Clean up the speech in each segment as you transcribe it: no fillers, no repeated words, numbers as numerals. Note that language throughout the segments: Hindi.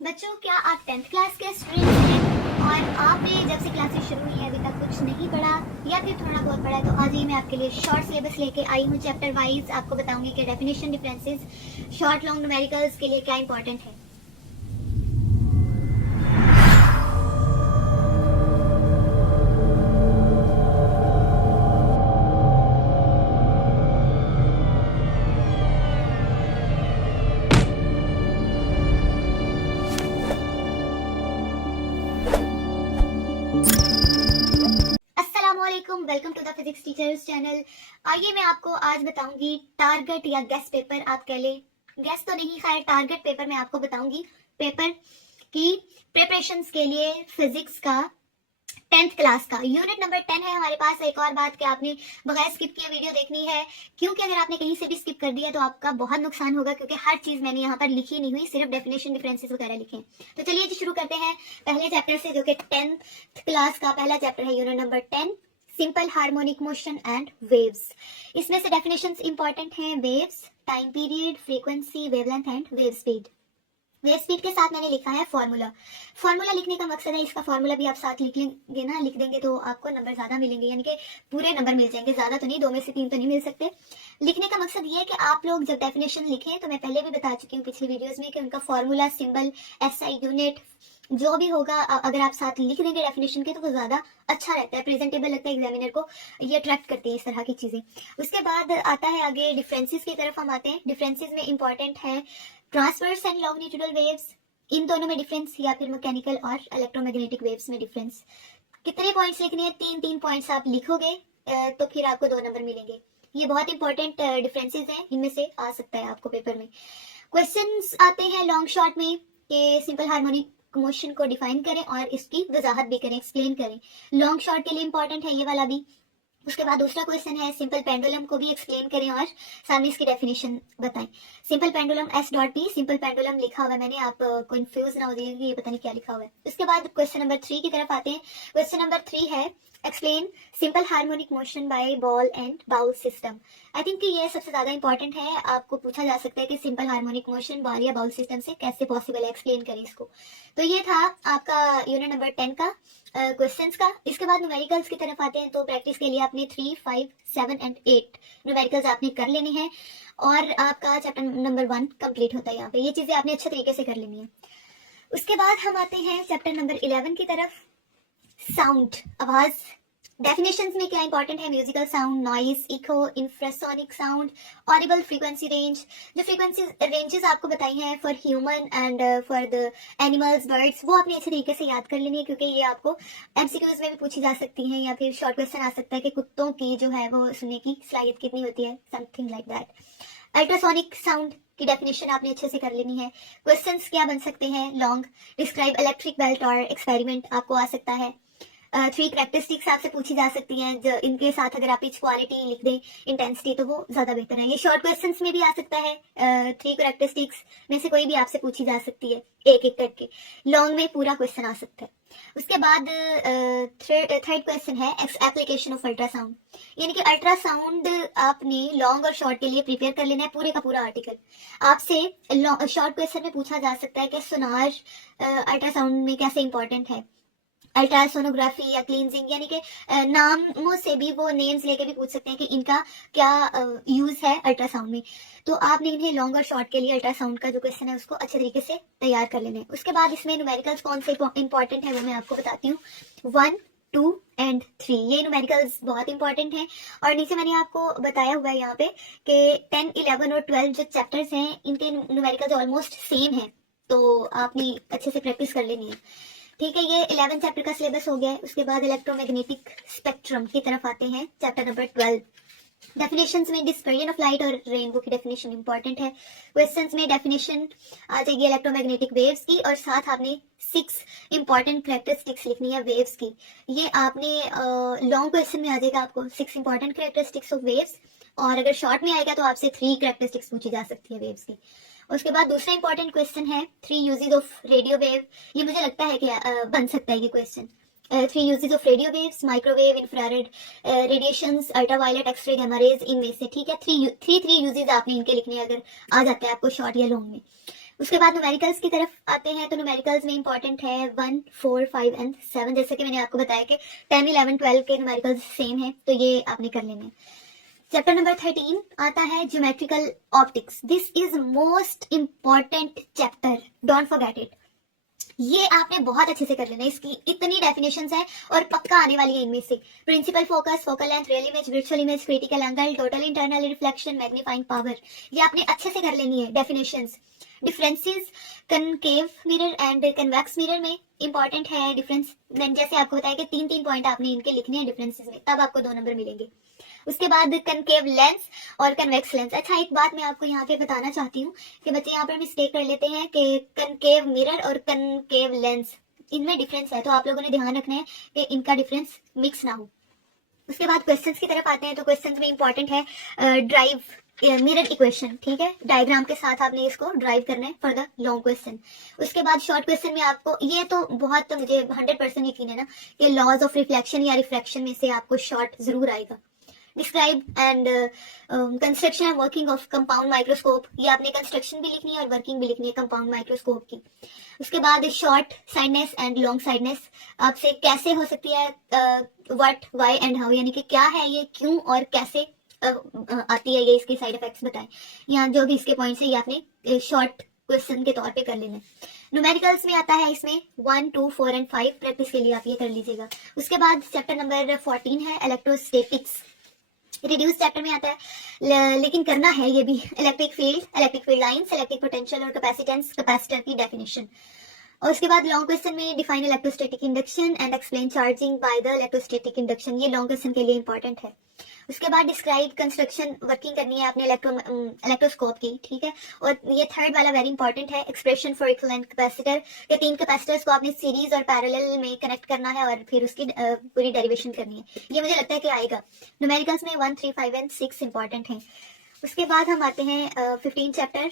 बच्चों, क्या आप 10th क्लास के स्टूडेंट्स हैं और आपने जब से क्लासेस शुरू हुई है अभी तक कुछ नहीं पढ़ा या फिर थोड़ा बहुत पढ़ा है? तो आज ही मैं आपके लिए शॉर्ट सिलेबस लेके आई हूँ। चैप्टर वाइज आपको बताऊंगी कि definition, differences, short long numericals के लिए क्या इंपॉर्टेंट है। अस्सलामुअलैकुम, welcome to the physics teachers channel. आइए मैं आपको आज बताऊंगी टारगेट या गेस्ट पेपर आप कह ले। गेस्ट तो नहीं, खैर टारगेट पेपर मैं आपको बताऊंगी। पेपर की प्रिपरेशंस के लिए फिजिक्स का 10th क्लास का यूनिट नंबर 10 है हमारे पास। एक और बात कि आपने बगैर स्किप किए वीडियो देखनी है, क्योंकि अगर आपने कहीं से भी स्किप कर दिया तो आपका बहुत नुकसान होगा, क्योंकि हर चीज मैंने यहाँ पर लिखी नहीं हुई, सिर्फ डेफिनेशन, डिफरेंसेस वगैरह लिखे। तो चलिए जी शुरू करते हैं पहले चैप्टर से, जो कि 10th क्लास का पहला चैप्टर है, unit number 10, simple harmonic motion and waves. इसमें से डेफिनेशंस इंपॉर्टेंट हैं: waves, time period, frequency, wavelength and wave speed. Wave speed के साथ मैंने लिखा है फॉर्मूला। फॉर्मूला लिखने का मकसद है, इसका फॉर्मूला भी आप साथ लिख लेंगे ना, लिख देंगे तो आपको नंबर ज्यादा मिलेंगे, यानी कि पूरे नंबर मिल जाएंगे, ज्यादा तो नहीं, 2 में से 3 तो नहीं मिल सकते। लिखने का मकसद ये है कि आप लोग जब डेफिनेशन लिखें, तो मैं पहले भी बता चुकी हूँ पिछली वीडियोस में कि उनका फॉर्मूला, सिंबल, एसआई यूनिट जो भी होगा, अगर आप साथ लिख देंगे डेफिनेशन के तो वो ज्यादा अच्छा रहता है, प्रेजेंटेबल लगता है एग्जामिनर को, ये अट्रैक्ट करती है इस तरह की चीजें। उसके बाद आता है आगे डिफरेंसेस की तरफ हम आते हैं। डिफरेंसेस में इंपॉर्टेंट है ट्रांसवर्स एंड लॉन्गिट्यूडल वेव्स, इन दोनों में डिफरेंस, या फिर मैकेनिकल और इलेक्ट्रोमैग्नेटिक वेव्स में डिफरेंस। कितने पॉइंट्स लिखने हैं? 3 पॉइंट्स आप लिखोगे तो फिर आपको 2 नंबर मिलेंगे। ये बहुत इंपॉर्टेंट डिफरेंसेस हैं, इनमें से आ सकता है आपको पेपर में। क्वेश्चंस आते हैं लॉन्ग शॉर्ट में कि सिंपल हार्मोनिक मोशन को डिफाइन करें और इसकी वजाहत भी करें, एक्सप्लेन करें। लॉन्ग शॉर्ट के लिए इंपॉर्टेंट है ये वाला भी। उसके बाद दूसरा क्वेश्चन है सिंपल पेंडुलम को भी एक्सप्लेन करें और सामने इसकी डेफिनेशन बताएं। Simple pendulum S dot P, simple pendulum लिखा हुआ है मैंने, आप कंफ्यूज ना हो जाइएगा ये पता नहीं क्या लिखा हुआ है। उसके बाद क्वेश्चन नंबर 3 की तरफ आते हैं। क्वेश्चन नंबर 3 है explain simple harmonic motion by ball and bowl system. I think ये सबसे ज्यादा इंपॉर्टेंट है, आपको पूछा जा सकता है कि सिंपल हार्मोनिक मोशन बॉल या बाउल सिस्टम से कैसे पॉसिबल है, एक्सप्लेन करें इसको। तो ये था आपका यूनिट नंबर 10 का क्वेश्चंस का। इसके बाद न्यूमेरिकल्स की तरफ आते हैं। तो प्रैक्टिस के लिए आपने 3, 5, 7 एंड 8 न्यूमेरिकल्स आपने कर लेने हैं और आपका चैप्टर नंबर 1 कंप्लीट होता है। यहाँ पे ये चीजें आपने अच्छे तरीके से कर लेनी है। उसके बाद हम आते हैं चैप्टर नंबर 11 की तरफ, साउंड, आवाज। डेफिनेशंस में क्या इंपॉर्टेंट है? Musical sound, noise, echo, infrasonic sound, audible frequency range. जो फ्रीक्वेंसी रेंजेस आपको बताई हैं for human and for the animals, birds, वो आपने अच्छे तरीके से याद कर लेनी है, क्योंकि ये आपको एमसीक्यूज में भी पूछी जा सकती हैं, या फिर शॉर्ट क्वेश्चन आ सकता है कि कुत्तों की जो है वो सुनने की सलाहियत कितनी होती है, something like that. Ultrasonic sound की डेफिनेशन आपने अच्छे से कर लेनी है। क्वेश्चंस क्या बन सकते हैं लॉन्ग? डिस्क्राइब इलेक्ट्रिक बेल्ट और एक्सपेरिमेंट आपको आ सकता है। 3 करेक्टरिस्टिक्स आपसे पूछी जा सकती हैं, जो इनके साथ अगर आप पिच क्वालिटी लिख दें, इंटेंसिटी, तो वो ज्यादा बेहतर है। ये शॉर्ट क्वेश्चंस में भी आ सकता है, 3 करेक्टरिस्टिक्स में से कोई भी आपसे पूछी जा सकती है एक एक करके। लॉन्ग में पूरा क्वेश्चन आ सकता है। उसके बाद थर्ड क्वेश्चन है एप्लीकेशन ऑफ अल्ट्रासाउंड, यानी कि अल्ट्रासाउंड आपने लॉन्ग और शॉर्ट के लिए प्रिपेयर कर लेना है पूरे का पूरा आर्टिकल। आपसे शॉर्ट क्वेश्चन में पूछा जा सकता है कि सोनार अल्ट्रासाउंड में कैसे इंपॉर्टेंट है, अल्ट्रासोनोग्राफी या क्लींजिंग, यानी कि नामों से भी वो नेम्स लेके भी पूछ सकते हैं कि इनका क्या यूज है अल्ट्रासाउंड में। तो आपने इन्हें लॉन्ग और शॉर्ट के लिए अल्ट्रासाउंड का जो क्वेश्चन है उसको अच्छे तरीके से तैयार कर लेना है। उसके बाद इसमें न्यूमेरिकल्स कौन से इंपॉर्टेंट है वो मैं आपको बताती हूँ। 1, 2 एंड 3 ये न्यूमेरिकल्स बहुत इंपॉर्टेंट हैं। और नीचे मैंने आपको बताया हुआ है यहाँ पे कि 10, 11 और 12 जो चैप्टर्स हैं इनके न्यूमेरिकल्स ऑलमोस्ट सेम है, तो आपने अच्छे से प्रैक्टिस कर लेनी है। ठीक है, ये 11 चैप्टर का सिलेबस हो गया है। उसके बाद इलेक्ट्रोमैग्नेटिक स्पेक्ट्रम की तरफ आते हैं, चैप्टर नंबर 12। डेफिनेशंस में डिस्पर्जन ऑफ लाइट और रेनबो की डेफिनेशन इंपॉर्टेंट है। क्वेश्चंस में डेफिनेशन आ जाएगी इलेक्ट्रोमैग्नेटिक वेव्स की, और साथ आपने 6 इंपॉर्टेंट कैरेक्टरिस्टिक्स लिखनी है वेव्स की। ये आपने लॉन्ग क्वेश्चन में आ जाएगा आपको 6 इंपॉर्टेंट कैरेक्टरिस्टिक्स ऑफ वेव्स, और अगर शॉर्ट में आएगा तो आपसे 3 कैरेक्टरिस्टिक्स पूछी जा सकती है वेव्स की। उसके बाद दूसरा इंपॉर्टेंट क्वेश्चन है 3 यूजेज ऑफ रेडियो वेव। ये मुझे लगता है कि बन सकता है ये क्वेश्चन। 3 uses of radio waves, microwave, infrared radiations, ultraviolet, x ray, gamma rays, इनमें से। ठीक है, थ्री यूजेज आपने इनके लिखने हैं, अगर आ जाता है आपको शॉर्ट या लॉन्ग में। उसके बाद न्यूमेरिकल्स की तरफ आते हैं, तो न्यूमेरिकल्स में इंपॉर्टेंट है 1, 4, 5 एंड 7। जैसे कि मैंने आपको बताया कि 10, 11, 12 के न्यूमेरिकल्स सेम है, तो ये आपने कर लेने हैं। चैप्टर नंबर 13 आता है geometrical optics. This is most important chapter, don't forget it. ये आपने बहुत अच्छे से कर लेना है, इसकी इतनी डेफिनेशंस है और पक्का आने वाली है इनमें से। Principal focus, focal length, real image, virtual image, critical angle, total internal reflection, magnifying power, ये आपने अच्छे से कर लेनी है definitions. Differences concave mirror and convex mirror में इंपॉर्टेंट है डिफरेंस। जैसे आपको बताया कि 3-3 पॉइंट आपने इनके लिखने हैं डिफरेंसेस में, तब आपको 2 नंबर मिलेंगे। उसके बाद कनकेव लेंस और कन्वेक्स लेंस। अच्छा, एक बात मैं आपको यहाँ पे बताना चाहती हूँ कि बच्चे यहाँ पर मिस्टेक कर लेते हैं कि कनकेव मिरर और कनकेव लेंस, इनमें डिफरेंस है, तो आप लोगों ने ध्यान रखना है कि इनका डिफरेंस मिक्स ना हो। उसके बाद क्वेश्चंस की तरफ आते हैं, तो क्वेश्चंस में इंपॉर्टेंट है ड्राइव मिरर इक्वेशन, ठीक है, डायग्राम के साथ आपने इसको ड्राइव करना है फॉर द लॉन्ग क्वेश्चन। उसके बाद शॉर्ट क्वेश्चन में आपको, ये तो बहुत, तो मुझे 100% यकीन है ना कि लॉज ऑफ रिफ्लेक्शन या रिफ्रैक्शन में से आपको शॉर्ट जरूर आएगा। Describe and construction and working of compound microscope, ये आपने कंस्ट्रक्शन भी लिखनी है और वर्किंग भी लिखनी है कंपाउंड माइक्रोस्कोप की। उसके बाद short sightedness and long sightedness आपसे कैसे हो सकती है, व्हाट, व्हाई एंड हाउ, यानी कि क्या है ये, क्यों और कैसे आती है ये, इसके साइड इफेक्ट्स बताएं। यहाँ जो भी इसके पॉइंट्स है ये आपने शॉर्ट क्वेश्चन के तौर पे कर लेना। न्यूमेरिकल्स में आता है इसमें 1, 2, 4 एंड 5, प्रैक्टिस के लिए आप ये कर लीजिएगा। उसके बाद चैप्टर नंबर 14 है इलेक्ट्रोस्टैटिक्स। रिड्यूस चैप्टर में आता है, लेकिन करना है ये भी। Electric field lines, electric potential और कैपेसिटेंस, कैपेसिटर की डेफिनेशन। और उसके बाद लॉन्ग क्वेश्चन में define electrostatic induction and explain charging by the electrostatic induction, ये लॉन्ग क्वेश्चन के लिए इंपॉर्टेंट है। उसके बाद डिस्क्राइब कंस्ट्रक्शन, वर्किंग करनी है आपने इलेक्ट्रोस्कोप की, ठीक है। और ये थर्ड वाला वेरी इंपॉर्टेंट है, एक्सप्रेशन फॉर इक्विवेलेंट कैपेसिटर, के 3 कैपेसिटर्स को आपने सीरीज और पैरेलल में कनेक्ट करना है और फिर उसकी पूरी डेरिवेशन करनी है। ये मुझे लगता है कि आएगा। न्यूमेरिकल्स में 1, 3, 5 एंड 6 इंपॉर्टेंट है। उसके बाद हम आते हैं 15 चैप्टर,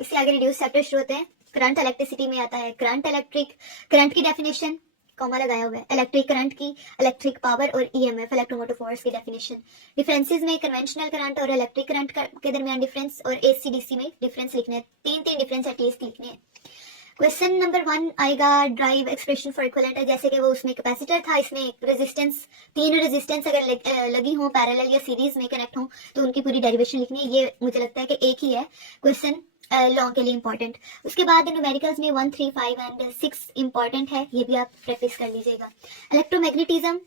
इससे आगे रिड्यूस चैप्टर शुरू होते हैं। करंट इलेक्ट्रिसिटी में आता है करंट, इलेक्ट्रिक करंट की डेफिनेशन, कॉमा लगाया हुआ है, इलेक्ट्रिक करंट की, इलेक्ट्रिक पावर और ईएमएफ, इलेक्ट्रोमोटिव फोर्स की डेफिनेशन। डिफरेंसेस में कन्वेंशनल करंट और इलेक्ट्रिक करंट के दरमियान डिफरेंस और एसी डीसी में डिफरेंस लिखने हैं, 3 डिफरेंस एटलीस्ट लिखने हैं। क्वेश्चन नंबर 1 आएगा ड्राइव एक्सप्रेशन फॉर इक्विवेलेंट, जैसे कि वो उसमें कैपेसिटर था, इसमें रेजिस्टेंस, 3 रेजिस्टेंस अगर लगी हो पैरेलल या सीरीज में कनेक्ट हो तो उनकी पूरी डेरिवेशन लिखनी है। ये मुझे लगता है कि एक ही है क्वेश्चन लॉन्ग के लिए इंपॉर्टेंट। उसके बाद न्यूमेरिकल्स में 1, 3, 5 एंड 6 इंपॉर्टेंट है, ये भी आप प्रैक्टिस कर लीजिएगा। इलेक्ट्रोमैग्नेटिज्म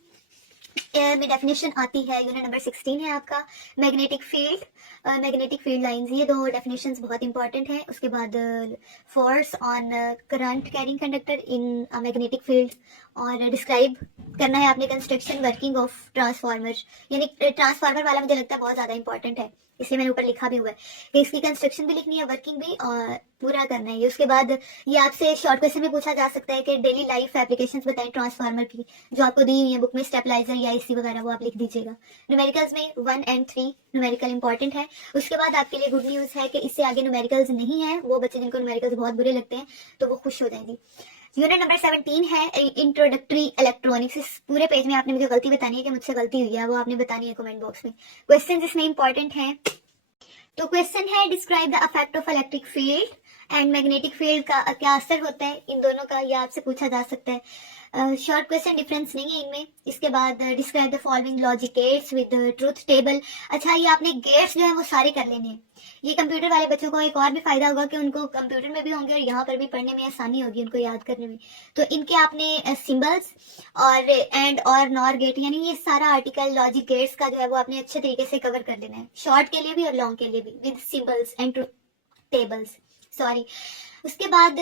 में डेफिनेशन आती है, यूनिट नंबर 16 है आपका। मैग्नेटिक फील्ड लाइंस, ये 2 डेफिनेशंस बहुत इंपॉर्टेंट है। उसके बाद force on current carrying conductor in magnetic field, और डिस्क्राइब करना है आपने कंस्ट्रक्शन वर्किंग ऑफ ट्रांसफार्मर, यानी ट्रांसफार्मर वाला मुझे लगता है बहुत ज्यादा इंपॉर्टेंट है, इसलिए मैंने ऊपर लिखा भी हुआ है कि इसकी कंस्ट्रक्शन भी लिखनी है, वर्किंग भी, और पूरा करना है। उसके बाद ये आपसे शॉर्ट क्वेश्चन में पूछा जा सकता है कि डेली लाइफ एप्लीकेशंस बताएं ट्रांसफार्मर की, जो आपको दी हुई है बुक में, स्टेबलाइजर या एसी वगैरह, वो आप लिख दीजिएगा। न्यूमेरिकल्स में 1 एंड 3 न्यूमेरिकल इंपॉर्टेंट है। उसके बाद आपके लिए गुड न्यूज है कि इससे आगे न्यूमेरिकल्स नहीं है, वो बच्चे जिनको न्यूमेरिकल्स बहुत बुरे लगते हैं तो वो खुश हो जाएंगे। यूनिट नंबर 17 है इंट्रोडक्टरी इलेक्ट्रॉनिक्स। इस पूरे पेज में आपने मुझे गलती बतानी है कि मुझसे गलती हुई है, वो आपने बतानी है कमेंट बॉक्स में। क्वेश्चन इसमें इंपॉर्टेंट है, तो क्वेश्चन है describe the effect of electric field and magnetic field का क्या असर होता है इन दोनों का, यह आपसे पूछा जा सकता है। शॉर्ट क्वेश्चन, डिफरेंस नहीं है इनमें। इसके बाद describe the following logic gates with truth table. अच्छा, ये आपने गेट्स जो है वो सारे कर लेने हैं। ये कंप्यूटर वाले बच्चों को एक और भी फायदा होगा कि उनको कंप्यूटर में भी होंगे और यहाँ पर भी पढ़ने में आसानी होगी उनको याद करने में। तो इनके आपने सिंबल्स और एंड और नॉर गेट, यानी ये सारा आर्टिकल लॉजिक गेट्स का जो है वो आपने अच्छे तरीके से कवर कर लेना है, शॉर्ट के लिए भी और लॉन्ग के लिए भी, with symbols and tables, sorry. उसके बाद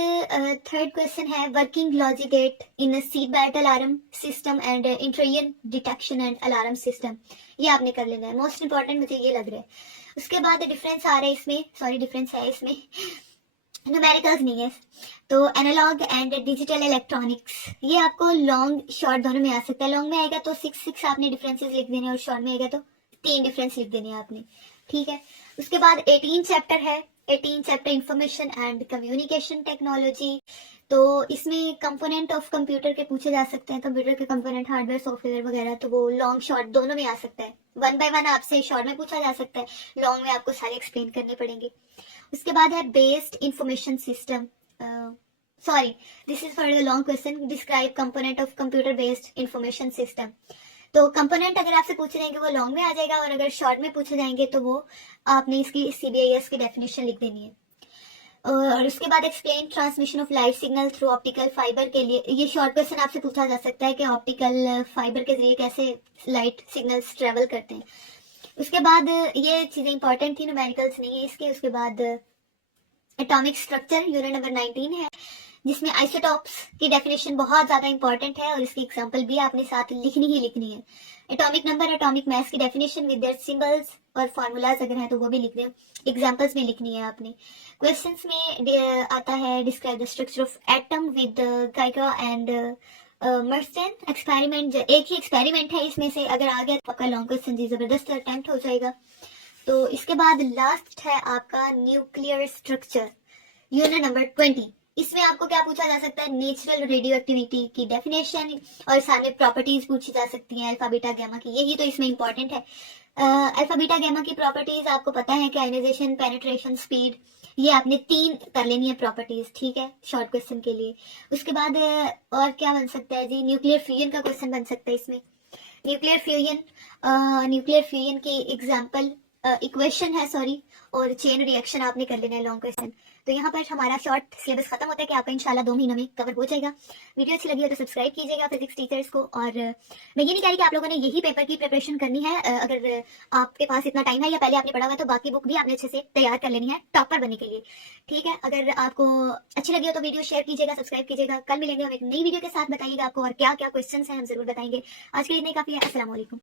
थर्ड क्वेश्चन है working logic gate in seat belt alarm system and intrusion detection and alarm system, ये आपने कर लेना है, मोस्ट इंपॉर्टेंट मुझे ये लग रहा है। उसके बाद डिफरेंस आ रहा है इसमें, सॉरी डिफरेंस है इसमें, न्यूमेरिकल्स नहीं है, तो एनालॉग एंड डिजिटल इलेक्ट्रॉनिक्स, ये आपको लॉन्ग शॉर्ट दोनों में आ सकता है। लॉन्ग में आएगा तो 6 आपने डिफरेंसेस लिख देने और शॉर्ट में आएगा तो 3 डिफरेंस लिख देने आपने, ठीक है। उसके बाद 18 चैप्टर है 18 chapter information and communication technology. तो इसमें कंपोनेंट ऑफ कंप्यूटर के पूछे जा सकते हैं, कंप्यूटर के कंपोनेंट हार्डवेयर सॉफ्टवेयर वगैरह, तो वो लॉन्ग शॉर्ट दोनों में आ सकता है। वन बाय वन आपसे शॉर्ट में पूछा जा सकता है, लॉन्ग में आपको सारे एक्सप्लेन करने पड़ेंगे। उसके बाद है based information system, sorry this is for the long question, describe component of computer based information system. तो कंपोनेंट अगर आपसे पूछे जाएंगे वो लॉन्ग में आ जाएगा, और अगर शॉर्ट में पूछे जाएंगे तो वो आपने इसकी CBIS की डेफिनेशन लिख देनी है। और उसके बाद explain transmission of light signal through optical fibre के लिए, ये शॉर्ट क्वेश्चन आपसे पूछा जा सकता है कि ऑप्टिकल फाइबर के जरिए कैसे लाइट सिग्नल्स ट्रेवल करते हैं। उसके बाद ये चीजें इंपॉर्टेंट थी, न्यूमेरिकल्स नहीं है इसके। उसके बाद एटॉमिक स्ट्रक्चर यूनिट नंबर 19 है, जिसमें आइसोटॉप्स की डेफिनेशन बहुत ज्यादा इंपॉर्टेंट है, और इसकी एग्जांपल भी आपने साथ लिखनी ही लिखनी है। एटॉमिक नंबर, एटॉमिक मास की डेफिनेशन विद देयर सिंबल्स और फार्मूलाज अगर है तो वो भी लिख दें, एग्जांपल्स में लिखनी है आपने। क्वेश्चंस में आता है describe the structure of atom with गाइगा एंड मर्सन एक्सपेरिमेंट। एक ही एक्सपेरिमेंट है इसमें से, अगर आ गया तो आपका लॉन्ग क्वेश्चन जी जबरदस्त अटेम्प्ट हो जाएगा। तो इसके बाद लास्ट है आपका न्यूक्लियर स्ट्रक्चर यूनिट नंबर 20। इसमें आपको क्या पूछा जा सकता है, नेचुरल रेडियो एक्टिविटी की डेफिनेशन, और सामने प्रॉपर्टीज पूछी जा सकती हैं अल्फा बीटा गैमा की, यही तो इसमें इंपॉर्टेंट है। अल्फा बीटा गैमा की प्रॉपर्टीज आपको पता है कि आयनाइजेशन, पेनिट्रेशन, स्पीड, ये आपने 3 कर लेनी है प्रॉपर्टीज, ठीक है, शॉर्ट क्वेश्चन के लिए। उसके बाद और क्या बन सकता है जी, न्यूक्लियर फ्यूजन का क्वेश्चन बन सकता है इसमें। न्यूक्लियर फ्यूजन की एग्जाम्पल इक्वेशन है, सॉरी, और चेन रिएक्शन आपने कर लेना है लॉन्ग क्वेश्चन। तो यहाँ पर हमारा शॉर्ट सिलेबस खत्म होता है कि आपका इंशाल्लाह 2 महीनों में कवर हो जाएगा। वीडियो अच्छी लगी हो तो सब्सक्राइब कीजिएगा फिजिक्स टीचर्स को। और मैं ये नहीं कह रही कि आप लोगों ने यही पेपर की प्रिपरेशन करनी है, अगर आपके पास इतना टाइम है या पहले आपने पढ़ा हुआ है तो बाकी बुक भी आपने अच्छे से तैयार कर लेनी है टॉपर बनने के लिए, ठीक है। अगर आपको अच्छी लगी हो तो वीडियो शेयर कीजिएगा, सब्सक्राइब कीजिएगा। कल मिलेंगे हम एक नई वीडियो के साथ, बताइएगा आपको और क्या क्या क्वेश्चन है, हम जरूर बताएंगे। आज के लिए इतना ही काफी है। अस्सलाम वालेकुम।